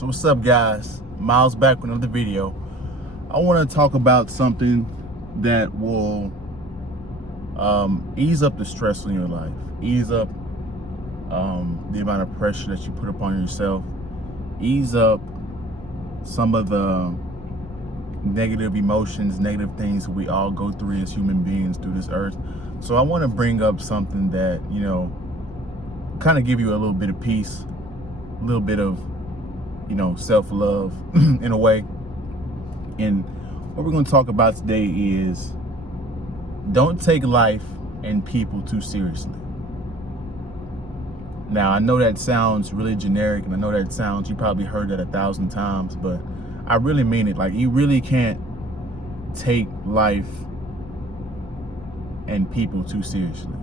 So what's up, guys? Miles back with another video. I want to talk about something that will ease up the stress in your life, ease up the amount of pressure that you put upon yourself, ease up some of the negative emotions, negative things we all go through as human beings through this earth. So I want to bring up something that, kind of give you a little bit of peace, a little bit of, self-love in a way. And what we're going to talk about today is don't take life and people too seriously. Now, I know that sounds really generic, and I know that sounds, you probably heard that 1,000 times, but I really mean it. Like, you really can't take life and people too seriously.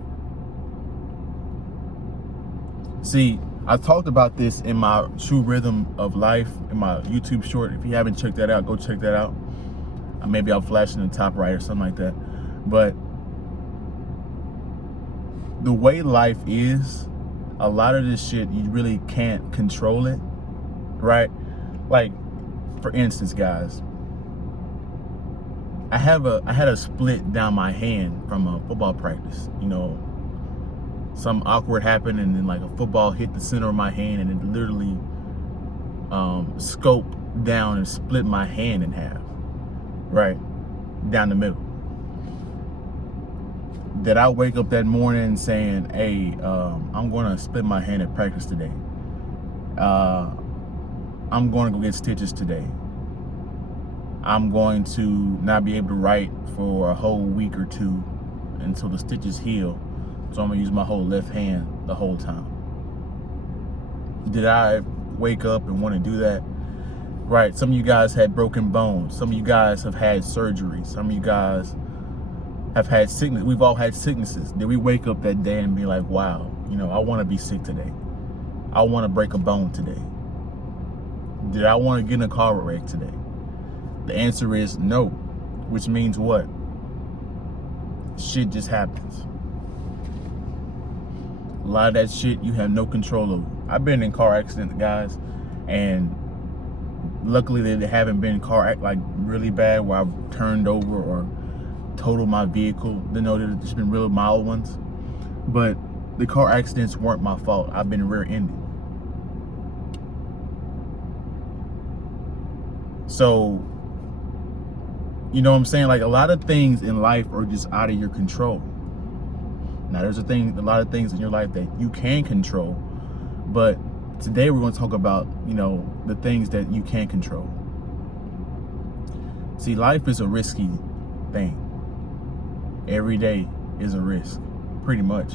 See, I talked about this in my True Rhythm of Life, in my YouTube short. If you haven't checked that out, go check that out. Maybe I'll flash in the top right or something like that. But the way life is, a lot of this shit, you really can't control it, right? Like, for instance, guys, I had a split down my hand from a football practice. Something awkward happened, and then like a football hit the center of my hand, and it literally scoped down and split my hand in half, right down the middle. Did I wake up that morning saying, hey, I'm going to split my hand at practice today? I'm going to go get stitches today. I'm going to not be able to write for a whole week or two until the stitches heal. So I'm going to use my whole left hand the whole time. Did I wake up and want to do that? Right. Some of you guys had broken bones. Some of you guys have had surgery. Some of you guys have had sickness. We've all had sicknesses. Did we wake up that day and be like, wow, I want to be sick today. I want to break a bone today. Did I want to get in a car wreck today? The answer is no, which means what? Shit just happens. A lot of that shit you have no control over. I've been in car accidents, guys, and luckily they haven't been like really bad where I've turned over or totaled my vehicle. There's just been real mild ones, but the car accidents weren't my fault. I've been rear-ended. So, you know what I'm saying? Like, a lot of things in life are just out of your control. Now, there's a lot of things in your life that you can control, but today we're going to talk about, the things that you can't control. See, life is a risky thing. Every day is a risk, pretty much.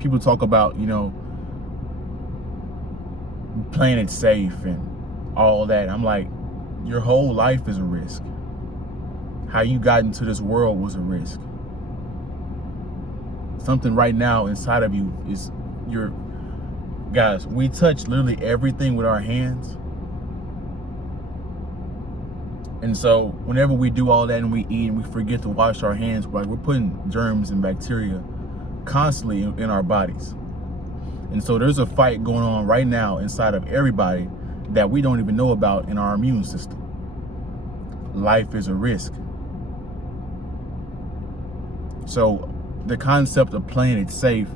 People talk about, playing it safe and all that. I'm like, your whole life is a risk. How you got into this world was a risk. Something right now inside of you is guys, we touch literally everything with our hands. And so whenever we do all that and we eat and we forget to wash our hands, we're putting germs and bacteria constantly in our bodies. And so there's a fight going on right now inside of everybody that we don't even know about in our immune system. Life is a risk. So the concept of playing it safe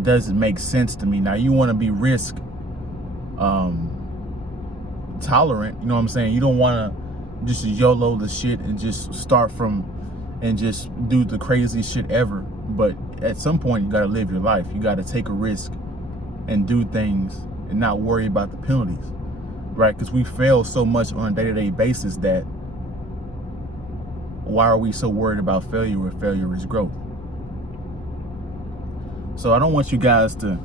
doesn't make sense to me. Now, you want to be risk tolerant, you know what I'm saying? You don't want to just YOLO the shit and just start from and just do the craziest shit ever. But at some point, you got to live your life. You got to take a risk and do things and not worry about the penalties, right? Because we fail so much on a day-to-day basis that why are we so worried about failure where failure is growth? So I don't want you guys to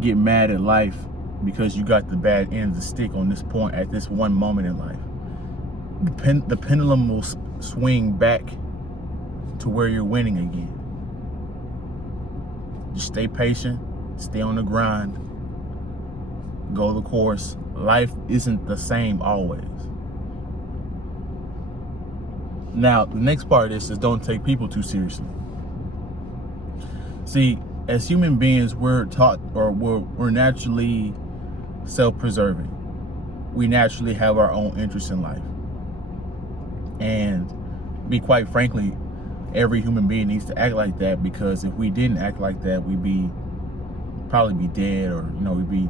get mad at life because you got the bad end of the stick on this point at this one moment in life. The pendulum will swing back to where you're winning again. Just stay patient, stay on the grind, go the course. Life isn't the same always. Now, the next part of this is don't take people too seriously. See, as human beings, we're taught, or we're naturally self-preserving. we naturally have our own interests in life. And be quite frankly, every human being needs to act like that, because if we didn't act like that, we'd probably be dead, or we'd be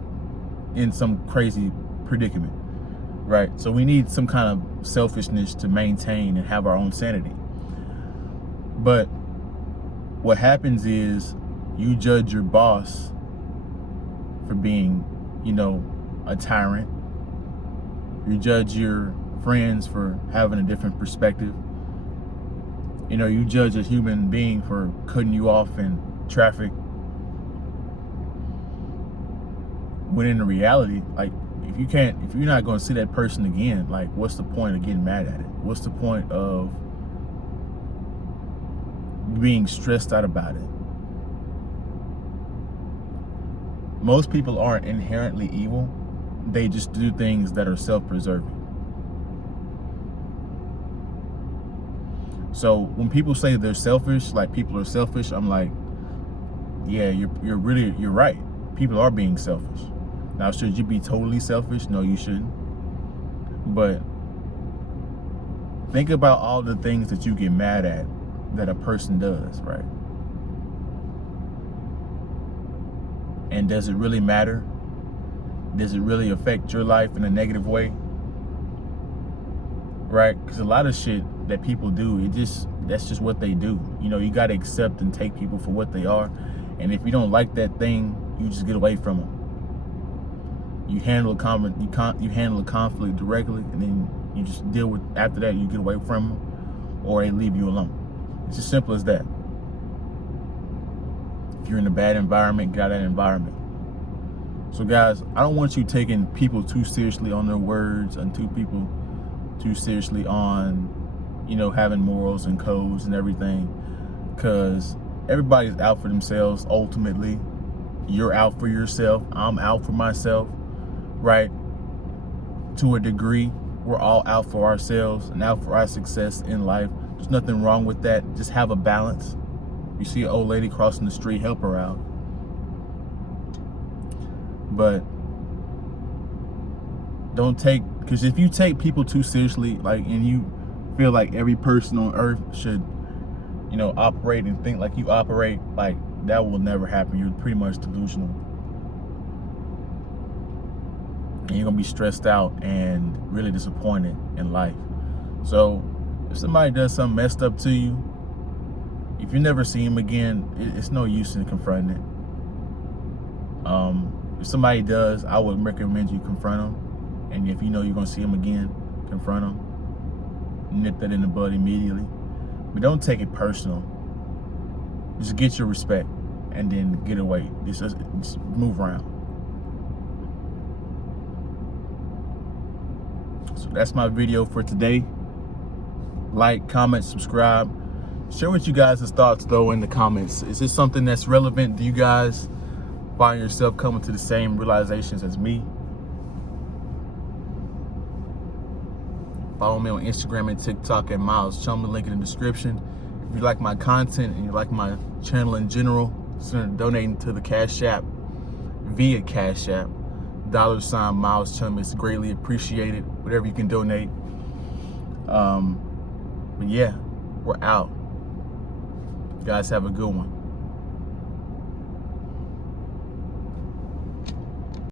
in some crazy predicament, right? So we need some kind of selfishness to maintain and have our own sanity. But what happens is you judge your boss for being, a tyrant. You judge your friends for having a different perspective. You judge a human being for cutting you off in traffic. When in reality, like, if you're not going to see that person again, like, what's the point of getting mad at it? What's the point of being stressed out about it? Most people aren't inherently evil. They just do things that are self-preserving. So when people say they're selfish, like people are selfish, I'm like, yeah, you're right. People are being selfish. Now, should you be totally selfish? No, you shouldn't. But think about all the things that you get mad at that a person does, right? And does it really matter? Does it really affect your life in a negative way? Right? Because a lot of shit that people do, that's just what they do. You got to accept and take people for what they are. And if you don't like that thing, you just get away from them. You handle a conflict directly, and then you just deal with, after that, you get away from them, or they leave you alone. It's as simple as that. If you're in a bad environment, get out of that environment. So guys, I don't want you taking people too seriously on their words, and people too seriously on, having morals and codes and everything, because everybody's out for themselves ultimately. You're out for yourself. I'm out for myself, right? To a degree, we're all out for ourselves and out for our success in life. There's nothing wrong with that. Just have a balance. You see an old lady crossing the street, help her out. But because if you take people too seriously, like, and you feel like every person on earth should, operate and think like you operate, like, that will never happen. You're pretty much delusional. And you're gonna be stressed out and really disappointed in life. So if somebody does something messed up to you, if you never see him again, it's no use in confronting it. If somebody does, I would recommend you confront them. And if you're gonna see him again, confront him. Nip that in the bud immediately. But don't take it personal. Just get your respect and then get away. Just move around. So that's my video for today. Like, comment, subscribe. Share with you guys' thoughts though in the comments. Is this something that's relevant? Do you guys find yourself coming to the same realizations as me? Follow me on Instagram and TikTok at Myleschum, the link in the description. If you like my content and you like my channel in general, consider donating to the Cashapp via Cashapp. $Myleschum is greatly appreciated. Whatever you can donate. But yeah, we're out. You guys have a good one.